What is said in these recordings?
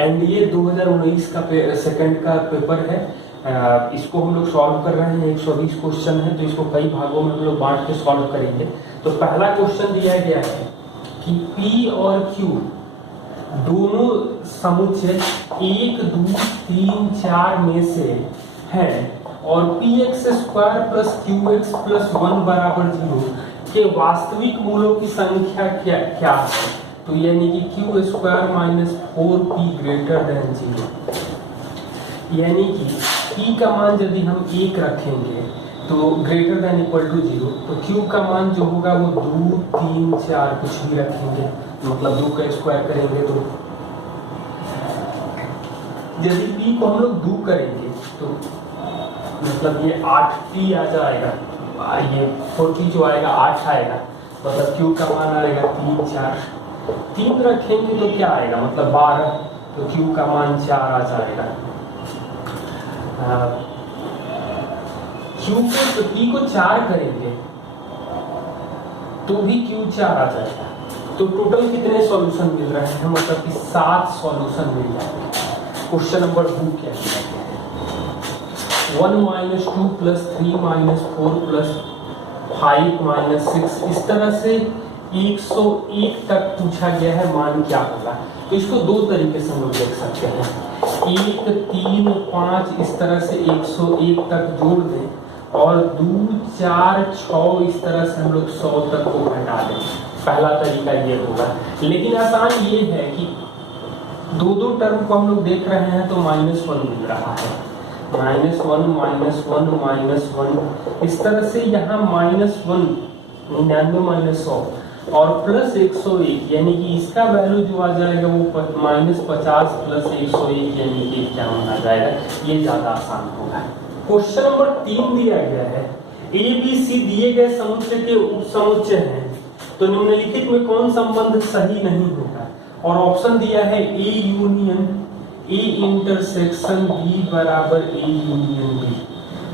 NDA 2019 का second का paper है। इसको हम लोग सॉल्व कर रहे हैं। 120 क्वेश्चन है, तो इसको कई भागों में हम लोग बांट के सॉल्व करेंगे। तो पहला क्वेश्चन दिया गया है कि P और Q दोनों समुच्चय 1, 2, 3, 4 में से है और px² प्लस qx प्लस 1 बराबर 0 के वास्तविक मूलों की संख्या क्या है। तो यानी कि q² minus 4p greater than 0, यानी कि p का मान यदि हम 1 रखेंगे तो ग्रेटर देन इक्वल टू 0, तो q का मान जो होगा वो 2, 3, 4 कुछ भी रखेंगे, मतलब 2 का स्क्वायर करेंगे। तो यदि p को हम लोग 2 करेंगे तो मतलब ये 8p आ जाएगा, ये 4p जो आएगा 8 आएगा, मतलब q का मान आएगा 3, 4। 3 रखेंगे तो क्या आएगा, मतलब 12, तो q का मान 4 आ जाएगा। p को 4 करेंगे तो भी q 4 आ जाएगा। तो टोटल कितने सॉल्यूशन मिल रहे हैं, मतलब कि 7 सॉल्यूशन मिल जाएंगे। क्वेश्चन नंबर 2 क्या है, 1 - 2 + 3 - 4 + 5 - 6, इस तरह से 101 तक पूछा गया है, मान क्या होगा। तो इसको दो तरीके से हम लोग देख सकते हैं, 1, 3, 5 इस तरह से 101 तक जोड़ दें और 2, 4, 6 इस तरह से हम लोग 100 तक को घटा दें। पहला तरीका ये होगा, लेकिन आसान ये है कि दो टर्म को हम लोग देख रहे हैं तो -1 मिल रहा है, -1 -1 -1 इस तरह से यहाँ -1 99 -100 और प्लस 101, यानी कि इसका वैल्यू जो आ जाएगा वो -50 + 101 यानी कि 51 आ जाएगा। ये ज्यादा आसान होगा। क्वेश्चन नंबर 3 दिया गया है, ABC दिए गए समुच्चय के उपसमुच्चय हैं, तो निम्नलिखित में कौन संबंध सही नहीं होगा। और ऑप्शन दिया है A union A intersection B बराबर A यूनियन B।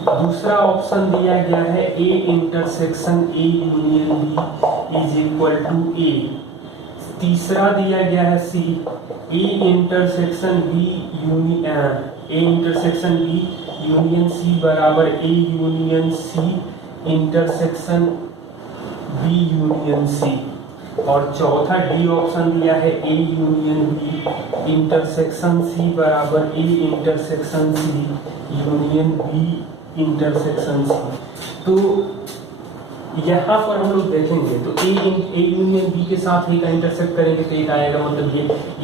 दूसरा ऑप्शन दिया गया है A intersection A union B is equal to A। तीसरा दिया गया है C A intersection B union C बराबर A union C intersection B union C। और चौथा डी ऑप्शन दिया है A union B intersection C बराबर A intersection C union B intersection C। तो यहाँ पर हम लोग देखेंगे तो A यूनियन B के साथ ही का इंटरसेक्ट करेंगे तो एक आएगा, मतलब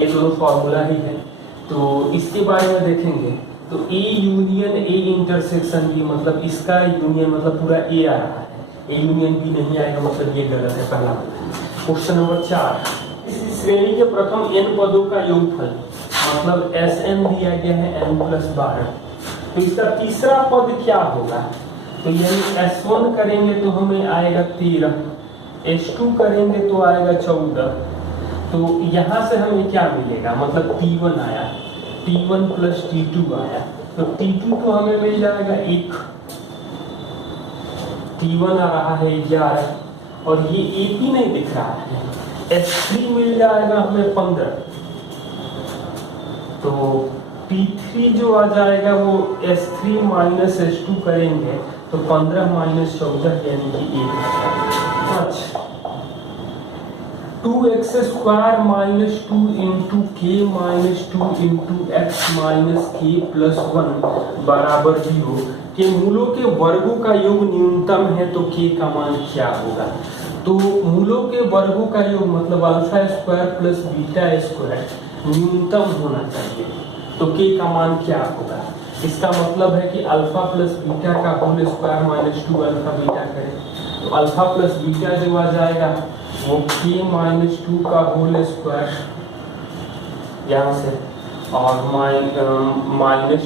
ये दोनों फॉर्मूला ही है। तो इसके बारे में देखेंगे तो A union A intersection B, मतलब इसका यूनियन मतलब पूरा A आ रहा है, A यूनियन B नहीं आएगा, मतलब ये गलत है पहला। क्वेश्चन नंबर 4, इस श्रेणी के प्रथम n पदों का योगफल, मतलब Sn दिया गया है n + 12, तो इसका तीसरा पद क्या होगा। तो यानी S1 करेंगे तो हमें आएगा 13, S2 करेंगे तो आएगा 14। तो यहाँ से हमें क्या मिलेगा, मतलब T1 आया, T1 + T2 आया, तो T2 तो हमें मिल जाएगा 1, T1 आ रहा है 11 और ये एक ही नहीं दिख रहा है, S3 मिल जाएगा हमें 15। तो T3 जो आ जाएगा वो S3 - S2 करेंगे तो 15 - 14 यानी कि 1। अच्छा, 2x² - 2 × k - 2 × x - k + 1 बराबर 0 के मूलों के वर्गों का योग न्यूनतम है, तो k का मान क्या होगा। तो मूलों के वर्गों का योग मतलब α² + β² न्यूनतम होना चाहिए, तो k का मान क्या होगा। इसका मतलब है कि α + β का होल स्क्वायर - 2 α बीटा करें, तो α + बीटा जो आ जाएगा वो k - 2 का होल स्क्वायर यहाँ से और -2 ×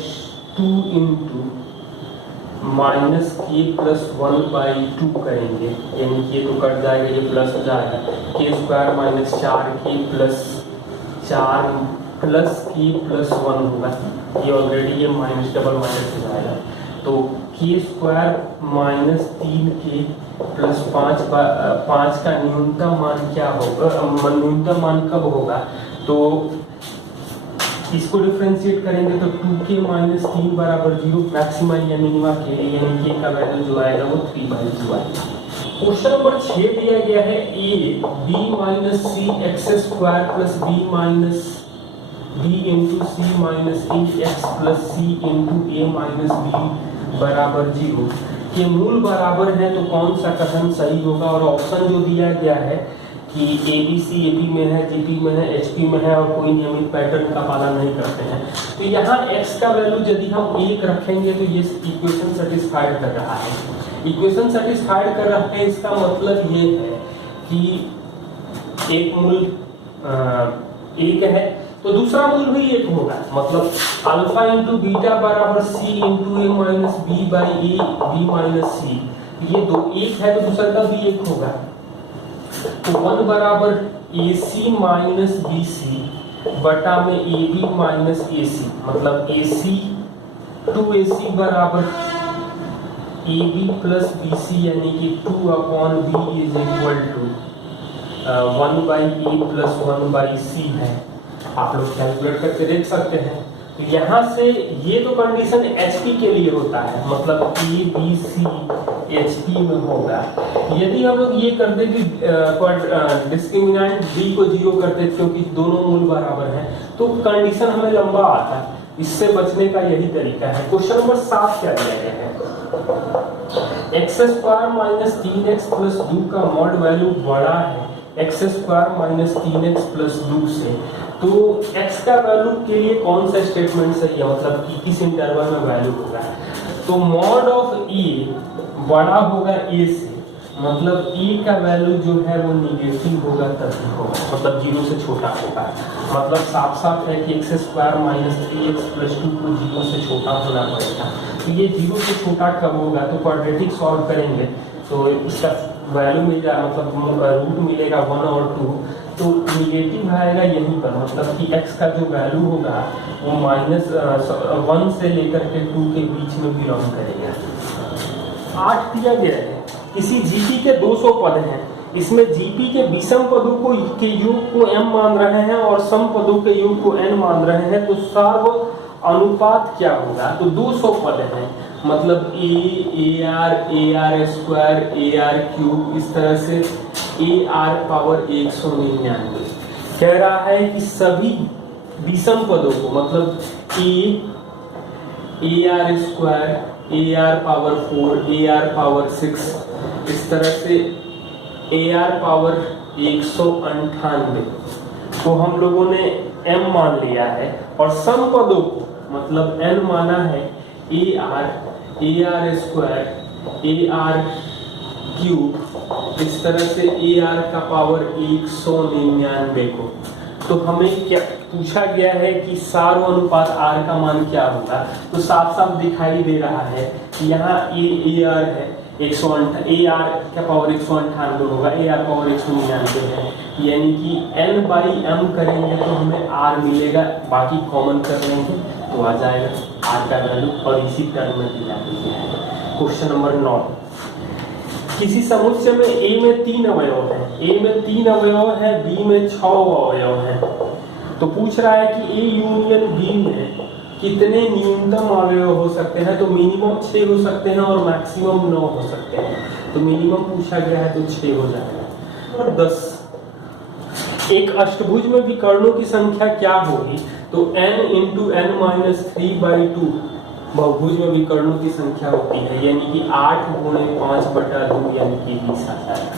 -k + 1/2 करेंगे, यानी कि ये तो कट जाएगा, ये प्लस हो जाएगा, k² - 4k + 4 + k + 1 होगा, ये ऑलरेडी ये माइनस डबल माइनस हो जाएगा। तो k² - 3k + 5 का न्यूनतम मान क्या होगा, न्यूनतम मान कब होगा। तो इसको डिफरेंशिएट करेंगे तो 2k माइनस 3 बराबर 0, मैक्सिमा या मिनिमा के लिए यानी k का वैल्यू जो आएगा वो 3/2 आएगा। क्वेश्चन नंबर 6 दिया गया है a b minus c x square plus b minus b into c minus a x plus c into A minus b बराबर 0 के मूल बराबर है, तो कौन सा कथन सही होगा। और ऑप्शन जो दिया गया है कि A B C A B में है, जी पी में है, एच पी में है और कोई नियमित पैटर्न का पालन नहीं करते हैं, तो यहाँ x का वैल्यू यदि हम 1 रखेंगे तो ये इक्वेशन सेटिस्फाइड कर रहा है। इक्वेशन सेटिस्फाइड कर रहा है, इसका मतलब ये है कि एक मूल 1 है तो दूसरा मूल भी 1 होगा, मतलब अल्फा इंटू बीटा बराबर C into A minus B by A B minus C, ये दो 1 है तो दूसरा का भी 1 होगा। तो 1 बराबर ए सी माइनस बी सी बटा में ए बी माइनस ए सी, मतलब ए सी टू ए सी बराबर a b plus b c, यानी कि 2/b is equal to 1/a plus 1/c है। आप लोग कैलकुलेट करके देख सकते हैं। तो यहाँ से ये तो कंडीशन HP के लिए होता है, मतलब ए बी सी HP में होगा। यदि हम लोग ये करते कि डिस्क्रिमिनेंट b को 0 करते क्योंकि दोनों मूल बराबर हैं, तो कंडीशन हमें लंबा आता है। इससे बचने का यही तरीका है। क्वेश्चन नंबर 7 क्या दिया गया है, x square minus 3x plus 2 का मॉड वैल्यू बड़ा है x square minus 3x plus 2 से, तो x का वैल्यू के लिए कौन सा स्टेटमेंट सही है, मतलब कि किस इंटरवल में वैल्यू होगा। तो मॉड ऑफ e बड़ा होगा a से, मतलब a का वैल्यू जो है वो निगेटिव होगा तभी होगा, मतलब 0 से छोटा होगा। मतलब साफ साफ है कि x square minus 3x plus 2 को 0 से छोटा होना पड़ेगा। तो ये 0 से छोटा कब होगा, तो क्वाड्रेटिक सॉल्व करेंगे तो इसका वैल्यू मिल जाए, मतलब रूट मिलेगा 1 और 2, तो निगेटिव आएगा यहीं पर, मतलब कि x का जो वैल्यू होगा वो -1 से लेकर के 2 के बीच में बिलोंग करेगा। 8 दिया गया है, किसी जीपी के 200 पद हैं, इसमें जीपी के विषम पदों को के योग को m मान रहे हैं और सम पदों के योग को n मान रहे हैं, तो सार्व अनुपात क्या होगा। तो 200 पद हैं, मतलब a r square AR cube, इस तरह से AR पावर 199 कह रहा है कि सभी विषम पदों को, मतलब AR square AR power 4 AR power 6, इस तरह से AR पावर 198 को हम लोगों ने m मान लिया है, और सम पदों को मतलब n माना है AR स्क्वायर AR क्यूब, इस तरह से AR का पावर 199 को। तो हमें क्या पूछा गया है कि सार्व अनुपात R का मान क्या होगा, तो साफ साफ दिखाई दे रहा है कि यहाँ AR है 198, AR का पावर 198 होगा, AR पावर 199 है, यानी कि n/m करेंगे तो हमें R मिलेगा, बाकी कॉमन कर लेंगे तो आ जाएगा R का वैल्यू, और इसी टर्म में दिया गया है। क्वेश्चन नंबर 9, किसी समुच्चय में A में 3 अवयव है, A में 3 अवयव है, B में 6 अवयव है, तो पूछ रहा है कि A यूनियन B में कितने न्यूनतम अवयव हो सकते हैं। तो मिनिमम 6 हो सकते हैं और मैक्सिमम 9 हो सकते हैं। तो मिनिमम पूछा गया है तो 6 हो जाएगा। और 10, एक अष्टभुज में विकर्णों की संख्या क्या होगी, तो n इंटू n माइनस 3/2 बहुभुज में विकर्णों की संख्या होती है, यानी कि 8 गुणे 5/2 यानी कि 20 आ जाएगा।